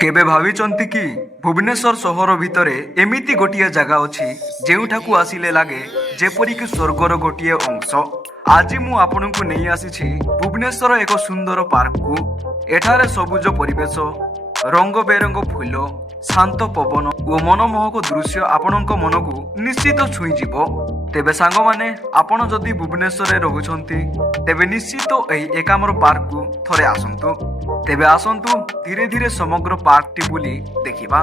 କେବେ ଭାବିଛନ୍ତି କି ଭୁବନେଶ୍ୱର ସହର ଭିତରେ ଏମିତି ଗୋଟିଏ ଜାଗା ଅଛି ଯେଉଁଠାକୁ ଆସିଲେ ଲାଗେ ଯେପରିକି ସ୍ୱର୍ଗର ଗୋଟିଏ ଅଂଶ। ଆଜି ମୁଁ ଆପଣଙ୍କୁ ନେଇ ଆସିଛି ଭୁବନେଶ୍ୱର ଏକ ସୁନ୍ଦର ପାର୍କକୁ। ଏଠାରେ ସବୁଜ ପରିବେଶ, ରଙ୍ଗ ବେରଙ୍ଗ ଫୁଲ, ଶାନ୍ତ ପବନ ଓ ମନମୋହକ ଦୃଶ୍ୟ ଆପଣଙ୍କ ମନକୁ ନିଶ୍ଚିତ ଛୁଇଁଯିବ। ତେବେ ସାଙ୍ଗମାନେ, ଆପଣ ଯଦି ଭୁବନେଶ୍ୱରରେ ରହୁଛନ୍ତି ତେବେ ନିଶ୍ଚିତ ଏହି ଏକାମ୍ର ପାର୍କକୁ ଥରେ ଆସନ୍ତୁ। ତେବେ ଆସନ୍ତୁ ଧୀରେ ଧୀରେ ସମଗ୍ର ପାର୍କଟି ବୁଲି ଦେଖିବା।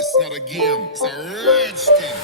It's not a game, it's a rich thing.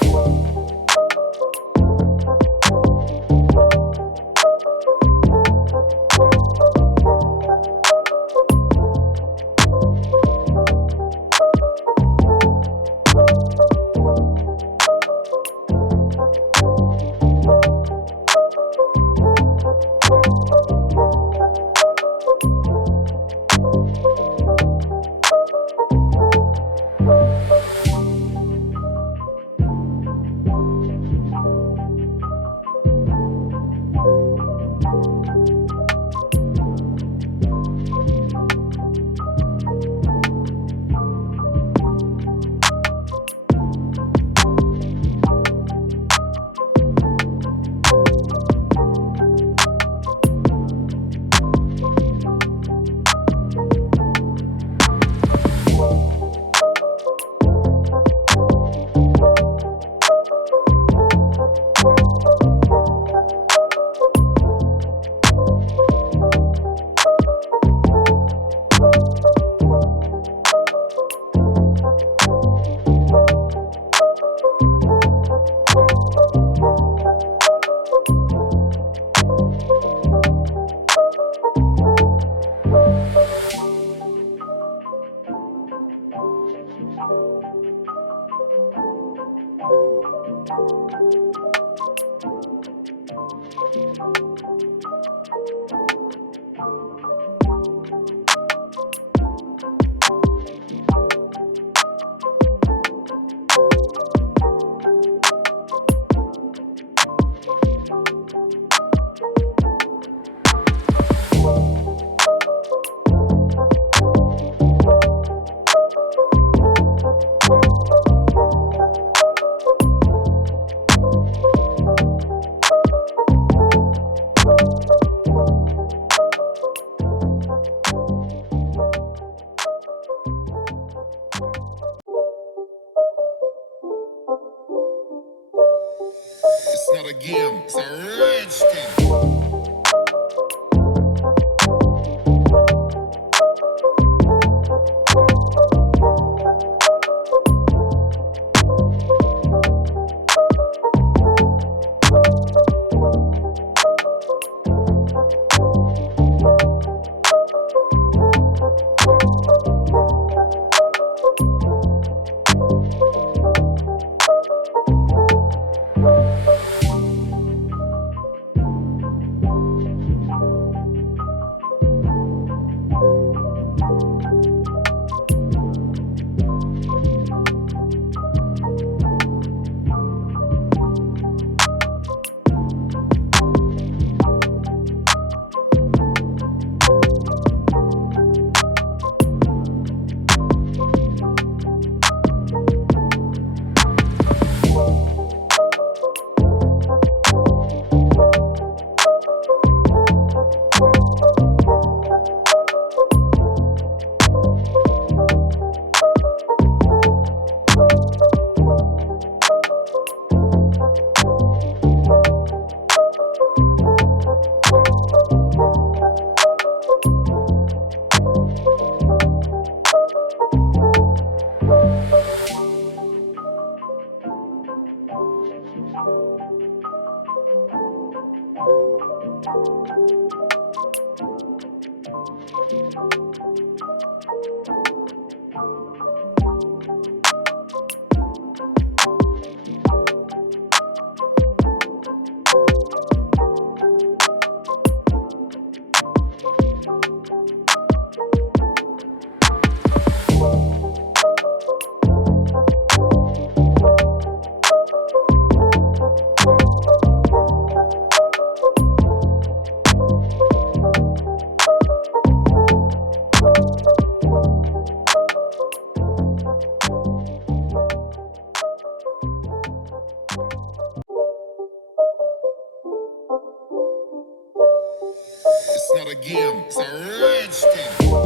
It's not a game, it's a rich thing. It's not a game, it's a rich thing.